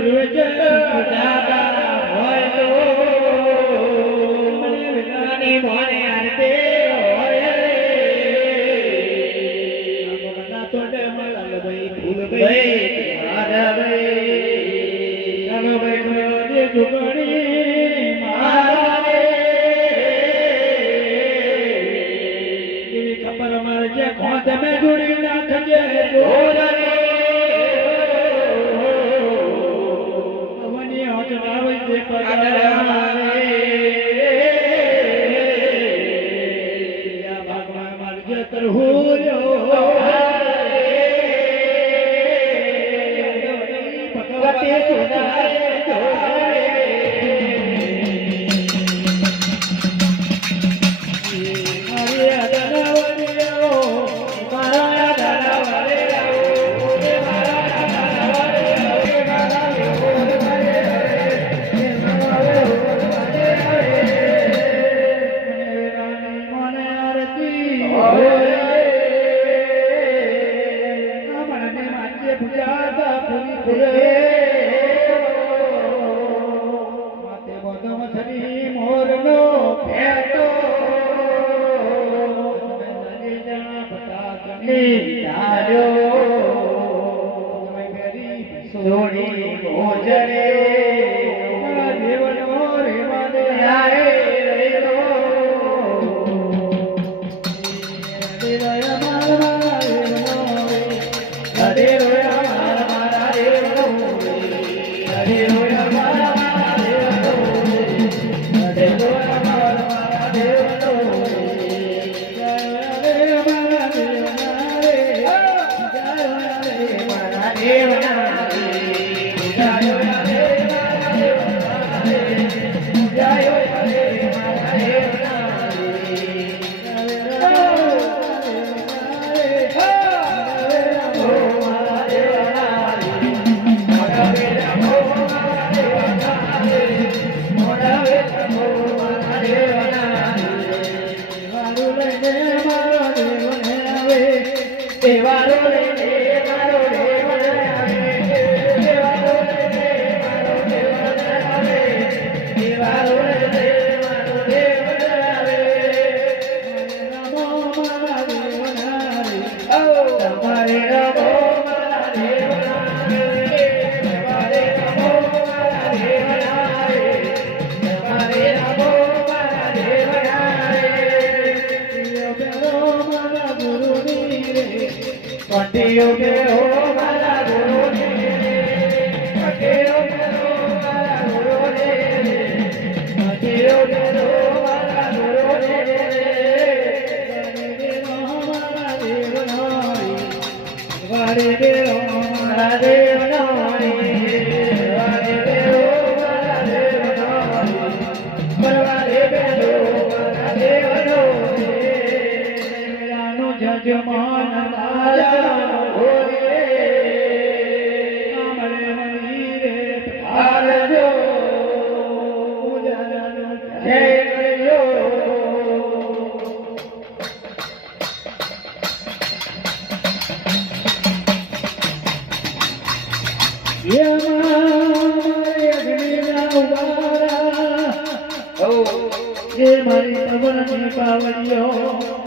પ્રવચન દાદા હોય તો મને વિનાની મોને આરતે હોય રે મના તોડે મલાલ ભાઈ ફૂલ ભાઈ મારા ભાઈ ચાલો ભાઈ કરવા દે દુકડી મારા રે એવી ખબર મારે છે કોણ તમે જોડી નાખજે જોર રે ભગવાન માર્ગ ભગવતી સોની ભોજને દેવનો રે મને આય રે રો દેવયા મારા દેવનો રે રોયા મારા દેવનો રે રોયા મારા દેવનો રે રોયા મારા દેવનો રે મારા દેવના મારી ખબર ની પાવડીઓ